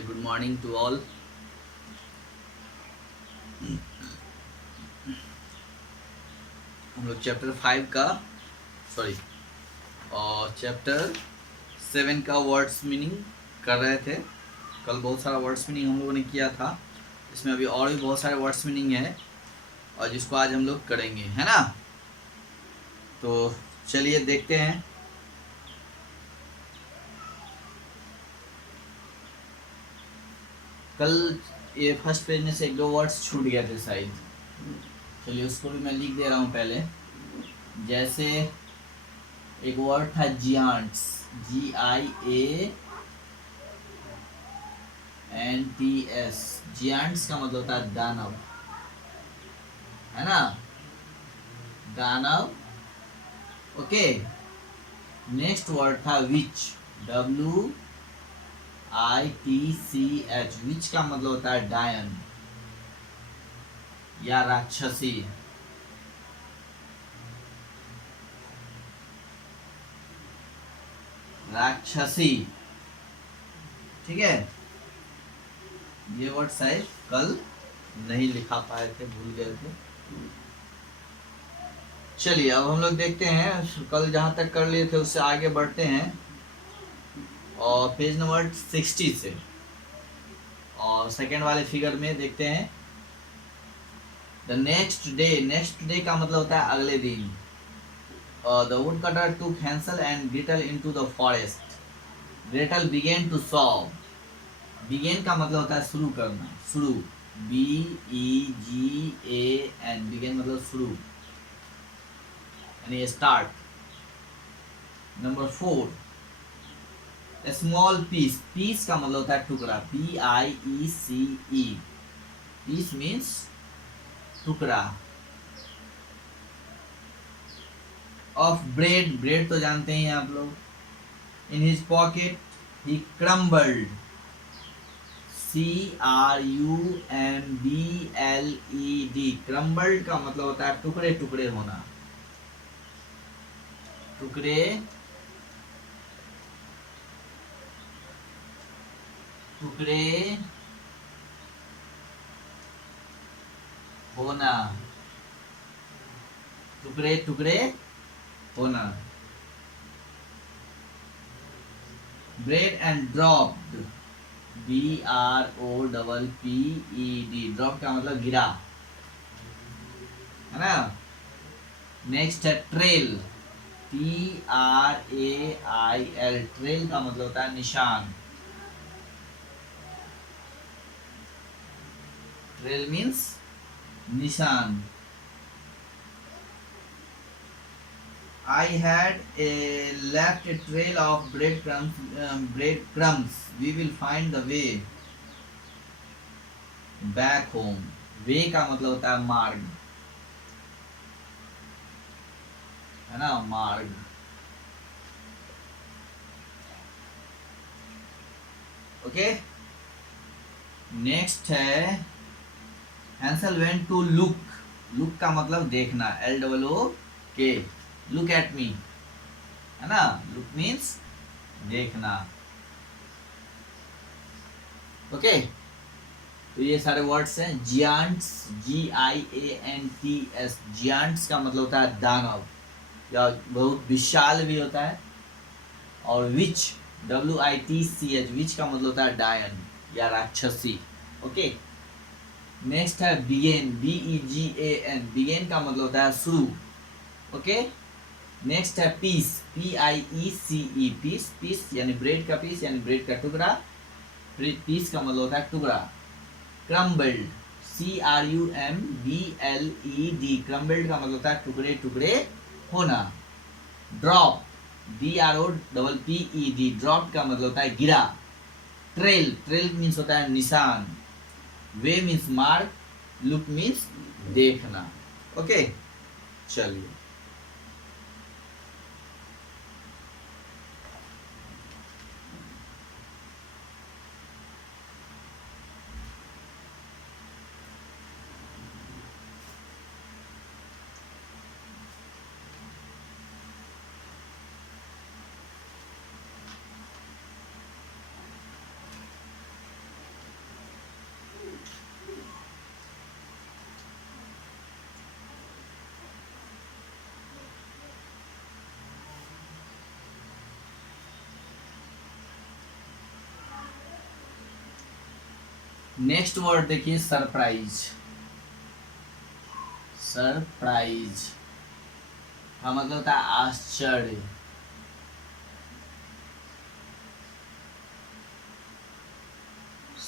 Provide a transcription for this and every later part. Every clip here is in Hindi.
Very good morning to all. हम लोग चैप्टर 5 का सॉरी और चैप्टर 7 का वर्ड्स मीनिंग कर रहे थे। कल बहुत सारा वर्ड्स मीनिंग हम लोगों ने किया था। इसमें अभी और भी बहुत सारे वर्ड्स मीनिंग है और जिसको आज हम लोग करेंगे, है ना। तो चलिए देखते हैं। कल ये फर्स्ट पेज में से एक दो वर्ड्स छूट गए थे शायद। चलिए उसको भी मैं लिख दे रहा हूँ पहले। जैसे एक वर्ड था जियांट्स, GIANTS। जियांट्स का मतलब होता है दानव, है ना, दानव। ओके। नेक्स्ट वर्ड था विच, WITCH। विच का मतलब होता है डायन या राक्षसी। राक्षसी, ठीक है। ये वर्ड शायद कल नहीं लिखा पाए थे, भूल गए थे। चलिए अब हम लोग देखते हैं, कल जहां तक कर लिए थे उससे आगे बढ़ते हैं और पेज नंबर 60 से और सेकेंड वाले फिगर में देखते हैं the next day. Next day का मतलब होता है अगले दिन। The woodcutter took Hansel and Gretel into the forest. Gretel began to sob. Began का मतलब होता है शुरू करना, शुरू, BEGAN। बिगेन मतलब शुरू यानी start. Number 4, small piece. Piece का मतलब होता है टुकड़ा, PIECE। पीस मीन्स टुकड़ा। ऑफ ब्रेड, ब्रेड तो जानते ही हैं आप लोग। In his pocket he crumbled, CRUMBLED। Crumbled का मतलब होता है टुकड़े टुकड़े होना, टुकड़े टुकड़े होना, टुकड़े टुकड़े होना। Bread and dropped, BROPPED। Drop का मतलब गिरा, है ना। नेक्स्ट है ट्रेल, TRAIL। ट्रेल का मतलब होता है निशान। ट्रेल मीन्स निशान। I had left a trail of breadcrumbs. Breadcrumbs. We will find the way back home. Way का मतलब होता है मार्ग, है ना, मार्ग। ओके। नेक्स्ट है Hansel went to look. Look का मतलब देखना, LOOK। लुक एट मी, है ना। लुक मीन्स देखना। ओके। तो ये सारे वर्ड्स हैं। जियांट्स, GIANTS। जियांट्स का मतलब होता है दानव या बहुत विशाल भी होता है। और विच, WITCH। विच का मतलब होता है डायन या राक्षसी। ओके। नेक्स्ट है बिगेन, BEGAN। बिगेन का मतलब होता है शुरू। ओके। नेक्स्ट है पीस, PIECE। पीस, पीस यानी ब्रेड का पीस यानी ब्रेड का टुकड़ा। पीस का मतलब होता है टुकड़ा। Crumbled, CRUMBLED। क्रम्बल्ड का मतलब होता है टुकड़े टुकड़े होना। Drop, DROPPED। ड्रॉप का मतलब होता है गिरा। ट्रेल, ट्रेल मीन्स होता है निशान। वे मीन्स मार्ग। लुक मीन्स देखना। ओके। चलिए नेक्स्ट वर्ड देखिए सरप्राइज। सरप्राइज का मतलब होता है आश्चर्य।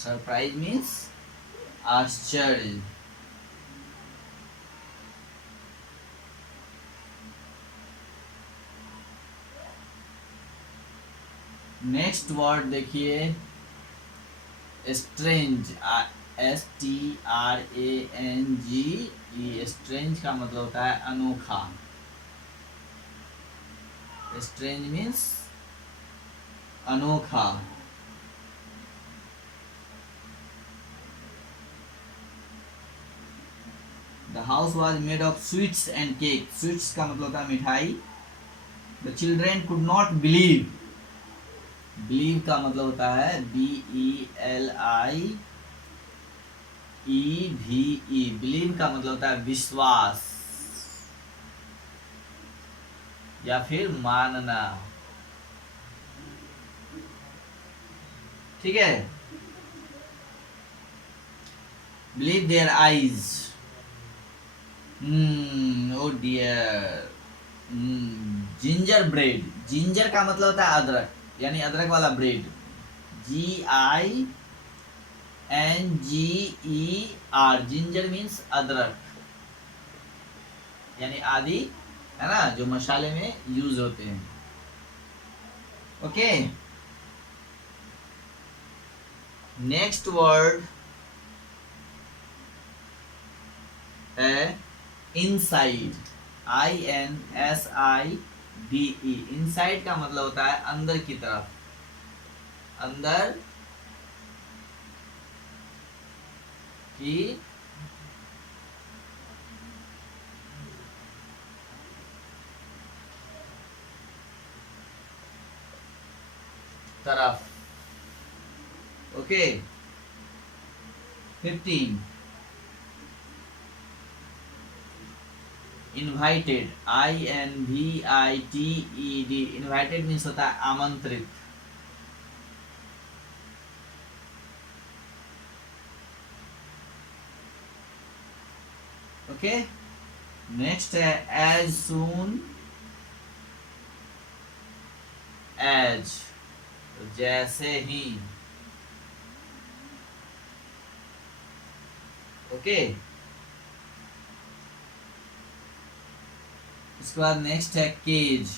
सरप्राइज मीन्स आश्चर्य। नेक्स्ट वर्ड देखिए स्ट्रेंज। STRANGE। स्ट्रेंज का मतलब होता है अनोखा। स्ट्रेंज मीन्स अनोखा। The house was made of sweets and cake. Sweets का मतलब होता है मिठाई। The children could not believe. Believe का मतलब होता है BELIEVE। बिलीव का मतलब होता है विश्वास या फिर मानना। ठीक है। Believe their eyes. Oh dear. Gingerbread. Ginger का मतलब होता है अदरक, यानी अदरक वाला ब्रेड। GINGER। जिंजर मीन्स अदरक, यानी आदि, है ना, जो मसाले में यूज होते हैं। ओके। नेक्स्ट वर्ड है इनसाइड। INSIDE। इनसाइड का मतलब होता है अंदर की तरफ। अंदर की तरफ। Okay. 15 invited. INVITED। Invited means होता है आमंत्रित। ओके। नेक्स्ट है एज सून एज। जैसे ही। ओके। उसके बाद नेक्स्ट है केज।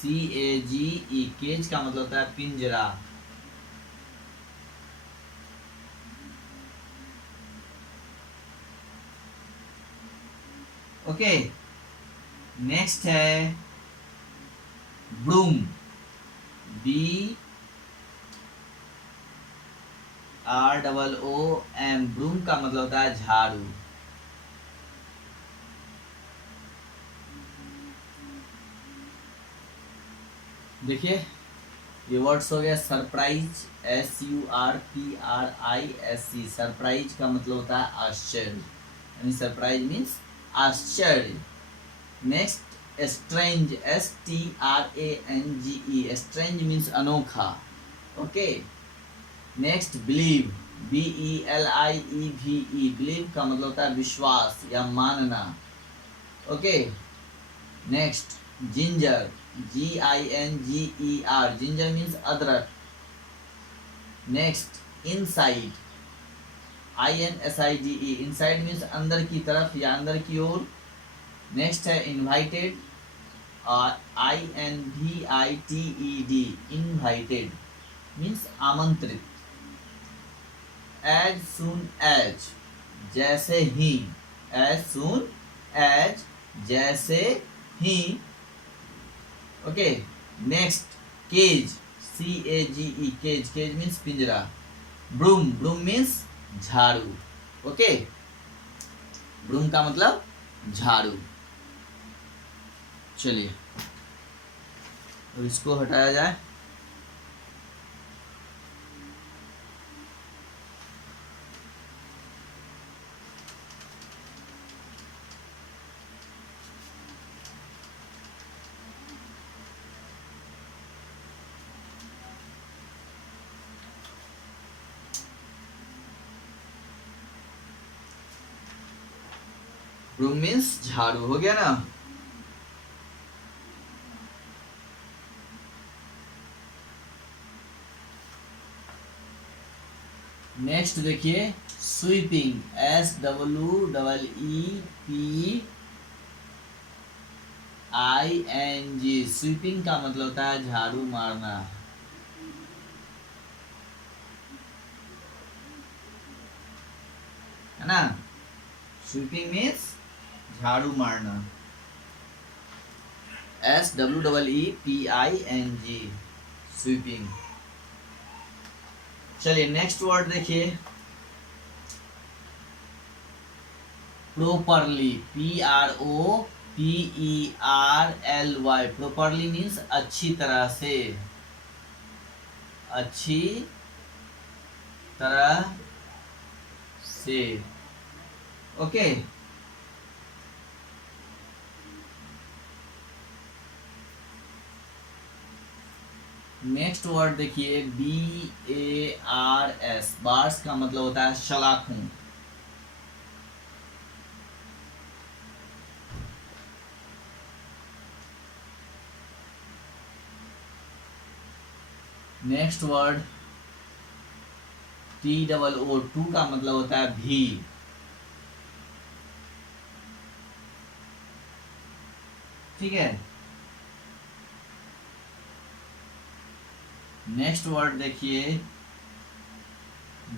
CAGE। केज का मतलब होता है पिंजरा। ओके। नेक्स्ट है ब्रूम। BROOM। ब्रूम का मतलब होता है झाड़ू। देखिए ये वर्ड्स हो गया सरप्राइज। SURPRISE। सरप्राइज का मतलब होता है आश्चर्य, यानी सरप्राइज मीन्स आश्चर्य। Next strange. STRANGE। Strange means अनोखा। Okay. Next believe. BELIEVE। Believe का मतलब होता है विश्वास या मानना। Okay. Next ginger. GINGER। Ginger means अदरक। Next inside. INSIDE। Inside means अंदर की तरफ या अंदर की ओर। नेक्स्ट है इनवाइटेड। INVITED। इनवाइटेड मीन्स आमंत्रित। As soon as. जैसे ही। As soon as. जैसे ही। Okay. Next cage. CAGE। Cage. Cage means पिंजरा। ब्रूम। ब्रूम मीन्स झाड़ू। ओके। ब्रूम का मतलब झाड़ू। चलिए अब इसको हटाया जाए। ब्रूम मीन्स झाड़ू, हो गया ना। नेक्स्ट देखिए स्वीपिंग, SWEEPING। स्वीपिंग का मतलब होता है झाड़ू मारना, है ना। स्वीपिंग मीन्स झाड़ू मारना, SWEEPING, स्वीपिंग। चलिए नेक्स्ट वर्ड देखिए प्रोपरली, PROPERLY। प्रोपरली मीन्स अच्छी तरह से, अच्छी तरह से, ओके। नेक्स्ट वर्ड देखिए BARS। बार्स का मतलब होता है सलाखों। नेक्स्ट वर्ड TOO का मतलब होता है भी, ठीक है। नेक्स्ट वर्ड देखिए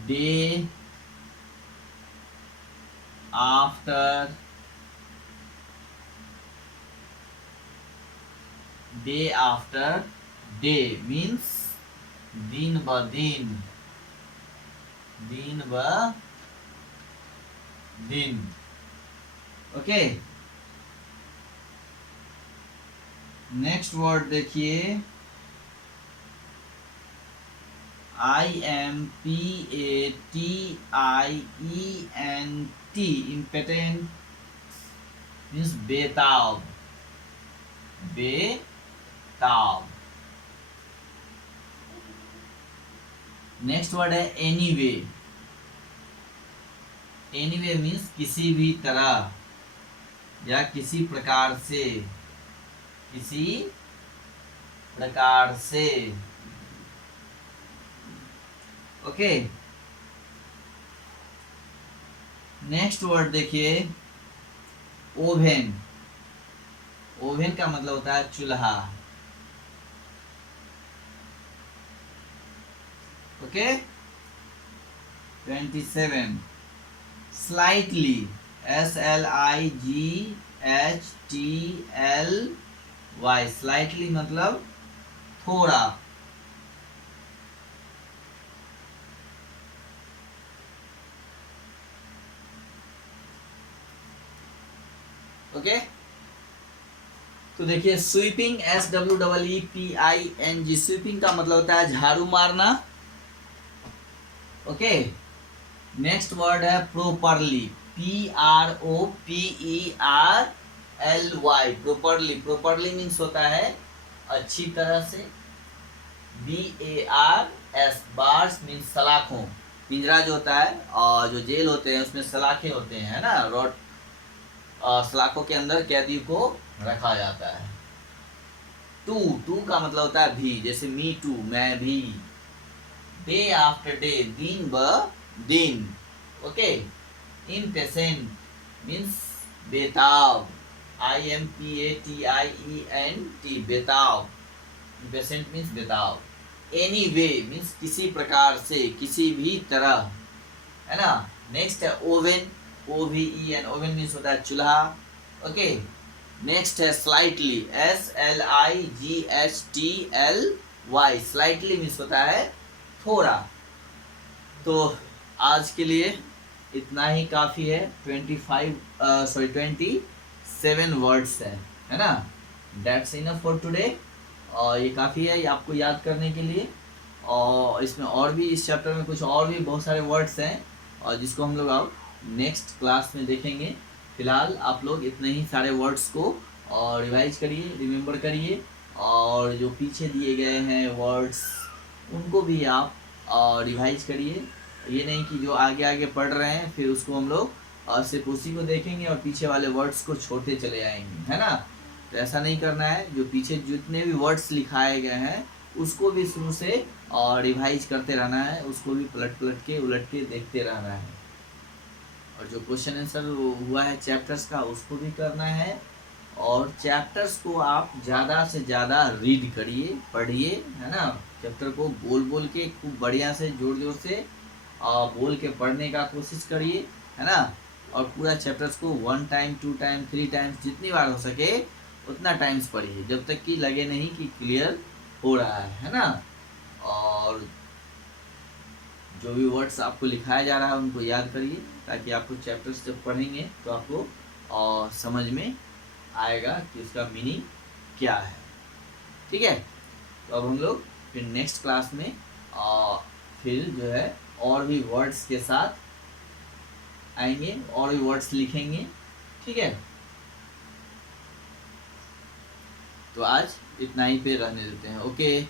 day after, day after day means दिन ब दिन, दिन ब दिन, ओके। नेक्स्ट वर्ड देखिए IMPATIENT, इम्पोर्टेंट मीन्स बेताब, बेताब। नेक्स्ट वर्ड है एनीवे। एनीवे मीन्स किसी भी तरह या किसी प्रकार से, किसी प्रकार से, ओके। नेक्स्ट वर्ड देखिए ओवेन। ओवेन का मतलब होता है चूल्हा, ओके। 27 स्लाइटली, SLIGHTLY, स्लाइटली मतलब थोड़ा, ओके। तो देखिए स्वीपिंग, SWEEPING, स्वीपिंग का मतलब होता है झाड़ू मारना, ओके। नेक्स्ट वर्ड है properly, PROPERLY, properly. Properly means होता है अच्छी तरह से, BARS, बार्स मीन्स सलाखों। पिंजरा जो होता है और जो जेल होते हैं उसमें सलाखें होते हैं ना, रॉड, सलाखों के अंदर कैदी को रखा जाता है। टू का मतलब होता है भी, जैसे मी टू, मैं भी। डे आफ्टर डे, दिन ब दिन, ओके। इम्पेशेंट मीन्स बेताब, IMPATIENT, बेताब। इम्पेशेंट मीन्स बेताब। एनीवे मीन्स किसी प्रकार से, किसी भी तरह, है ना। नेक्स्ट है ओवेन, OVEN, ओवेन मीन्स होता है चूल्हा, ओके। नेक्स्ट है स्लाइटली, SLIGHTLY, स्लाइटली मीन्स होता है थोड़ा। तो आज के लिए इतना ही काफ़ी है। 27 वर्ड्स है ना। That's enough for today. और ये काफ़ी है ये आपको याद करने के लिए। और इसमें और भी, इस चैप्टर में कुछ और भी बहुत सारे वर्ड्स हैं और जिसको हम लोग अब नेक्स्ट क्लास में देखेंगे। फिलहाल आप लोग इतने ही सारे वर्ड्स को और रिवाइज करिए, रिमेम्बर करिए, और जो पीछे दिए गए हैं वर्ड्स उनको भी आप रिवाइज करिए। ये नहीं कि जो आगे आगे पढ़ रहे हैं फिर उसको हम लोग और सिर्फ उसी को देखेंगे और पीछे वाले वर्ड्स को छोड़ते चले आएंगे, है ना। तो ऐसा नहीं करना है, जो पीछे जितने भी वर्ड्स लिखाए गए हैं उसको भी शुरू से और रिवाइज करते रहना है, उसको भी पलट पलट के उलट के देखते रहना है। और जो क्वेश्चन आंसर हुआ है चैप्टर्स का उसको भी करना है। और चैप्टर्स को आप ज़्यादा से ज़्यादा रीड करिए, पढ़िए, है ना। चैप्टर को बोल बोल के खूब बढ़िया से जोर जोर से बोल के पढ़ने का कोशिश करिए, है ना। और पूरा चैप्टर्स को 1 टाइम 2 टाइम 3 टाइम्स जितनी बार हो सके उतना टाइम्स पढ़िए, जब तक कि लगे नहीं कि क्लियर हो रहा है ना। और जो भी वर्ड्स आपको लिखाया जा रहा है उनको याद करिए, ताकि आपको चैप्टर्स जब पढ़ेंगे तो आपको समझ में आएगा कि उसका मीनिंग क्या है। ठीक है, तो अब हम लोग फिर नेक्स्ट क्लास में फिर जो है और भी वर्ड्स के साथ आएंगे और भी वर्ड्स लिखेंगे। ठीक है, तो आज इतना ही पे रहने देते हैं। ओके।